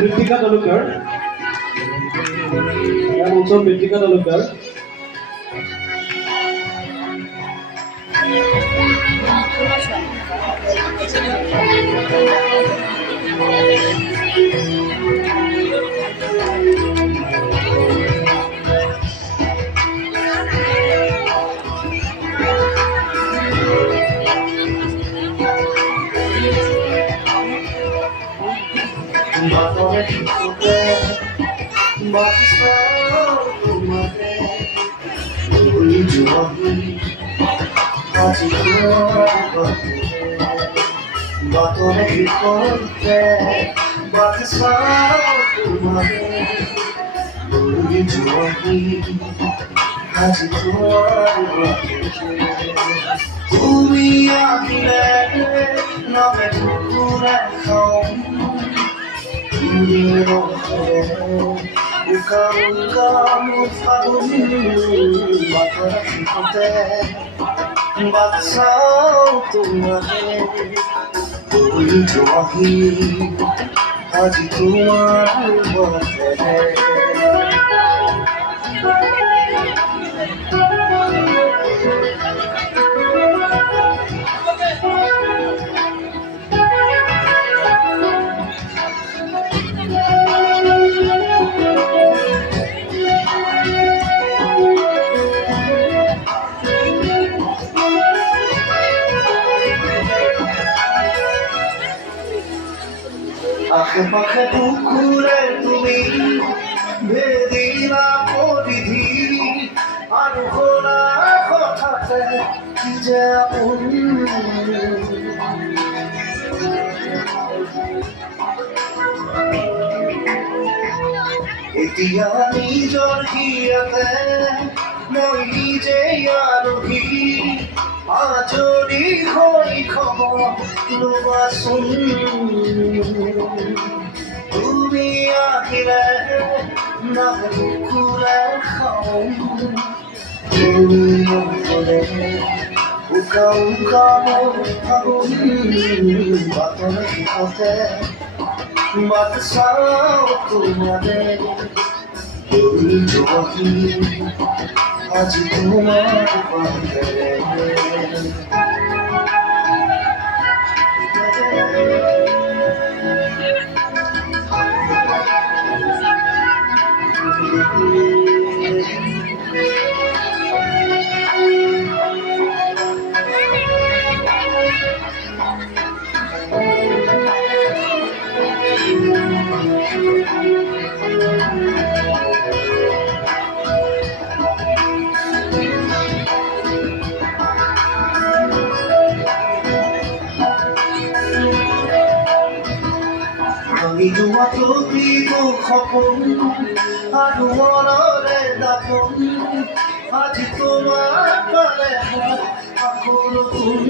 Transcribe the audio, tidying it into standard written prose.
মৃত্তিকা তালুকদার, মৃত্তিকা Talukdar. Batore ricorde, bate saltumare, lui giorni, azi tuare, tumi ahile, nome tukure kaum, tumi rohe, uka mufagumi, batore ricorde, bate saltumare. তুই জহি আজ তোমার বদলে আশেপাশে পুকুরে তুমি বেদিলা পরিধি আৰু কৰা কথাতে কি যে আপোন এতিয়া নিজৰ হিয়াতে মই নিজেই আলহী আজৰি হৈ খবৰ ল'বাচোন তুমি আহিলে নাকুকুৰে খাওঁ তুমি নগ'লে উকা উকা মোৰ ফাগুন বাটৰ শেষতে বাট চাওঁ তোমাৰে তুমি জহি আজি তোমাৰ বাটেৰে Idua tupiku khopun adu monore dapun aji tomar pale aku nutun